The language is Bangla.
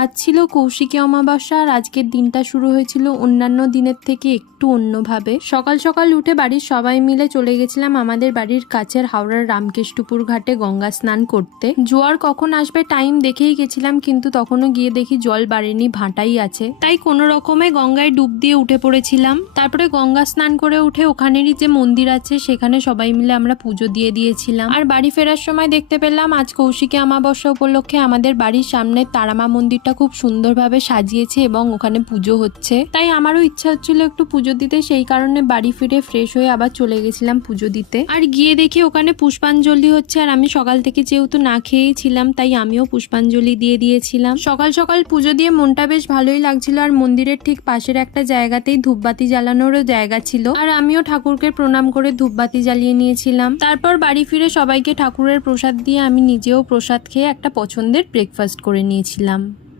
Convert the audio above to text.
আজ ছিল কৌশিকী অমাবস্যা আর আজকের দিনটা শুরু হয়েছিল অন্যান্য দিনের থেকে একটু অন্যভাবে। সকাল সকাল উঠে বাড়ির সবাই মিলে চলে গেছিলাম আমাদের বাড়ির কাছের হাওড়ার রামকেষ্টপুর ঘাটে গঙ্গা স্নান করতে। জোয়ার কখন আসবে টাইম দেখেই গেছিলাম, কিন্তু তখনও গিয়ে দেখি জল বাড়েনি, ভাটাই আছে। তাই কোনো রকমে গঙ্গায় ডুব দিয়ে উঠে পড়েছিলাম। তারপরে গঙ্গা স্নান করে উঠে ওখানেরই যে মন্দির আছে সেখানে সবাই মিলে আমরা পুজো দিয়ে দিয়েছিলাম। আর বাড়ি ফেরার সময় দেখতে পেলাম আজ কৌশিকী অমাবস্যা উপলক্ষে আমাদের বাড়ির সামনে তারামা মন্দিরটা খুব সুন্দরভাবে সাজিয়েছে এবং ওখানে পুজো হচ্ছে। তাই আমারও ইচ্ছা হচ্ছিল একটু পুজো দিতে, সেই কারণে বাড়ি ফিরে ফ্রেশ হয়ে আবার চলে গেছিলাম পুজো দিতে। আর গিয়ে দেখি ওখানে পুষ্পাঞ্জলি হচ্ছে, আর আমি সকাল থেকে যেহেতু না খেয়েই ছিলাম তাই আমিও পুষ্পাঞ্জলি দিয়ে দিয়েছিলাম। সকাল সকাল পুজো দিয়ে মনটা বেশ ভালোই লাগছিল। আর মন্দিরের ঠিক পাশের একটা জায়গাতেই ধূপবাতি জ্বালানোরও জায়গা ছিল, আর আমিও ঠাকুরকে প্রণাম করে ধূপবাতি জ্বালিয়ে নিয়েছিলাম। তারপর বাড়ি ফিরে সবাইকে ঠাকুরের প্রসাদ দিয়ে আমি নিজেও প্রসাদ খেয়ে একটা পছন্দের ব্রেকফাস্ট করে নিয়েছিলাম।